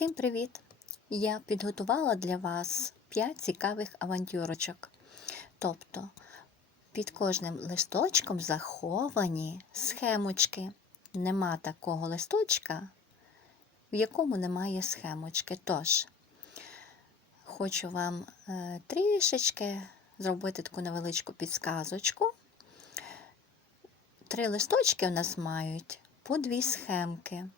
Всім привіт! Я підготувала для вас 5 цікавих авантюрочок. Тобто під кожним листочком заховані схемочки. Нема такого листочка, в якому немає схемочки. Тож, хочу вам е, трішечки зробити таку невеличку підсказочку. Три листочки у нас мають по дві схемки.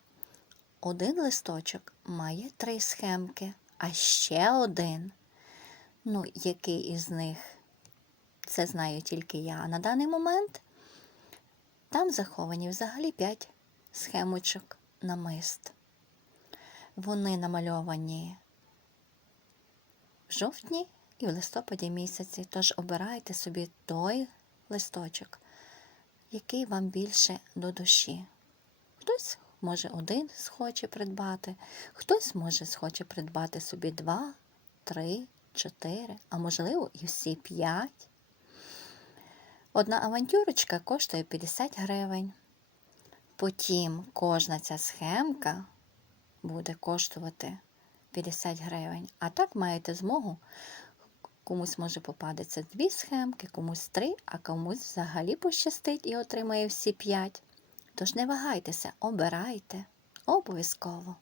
Один листочок має три схемки, а ще один. Ну, який із них, це знаю тільки я на даний момент. Там заховані взагалі 5 схемочок намист. Вони намальовані в жовтні і в листопаді місяці. Тож обирайте собі той листочок, який вам більше до душі. Може один схоче придбати, хтось може схоче придбати собі два, три, чотири, а можливо і всі п'ять. Одна авантюрочка коштує 50 гривень. Потім кожна ця схемка буде коштувати 50 гривень. А так маєте змогу, комусь може попадеться дві схемки, комусь три, а комусь взагалі пощастить і отримає всі п'ять. Тож не вагайтеся, обирайте обов'язково.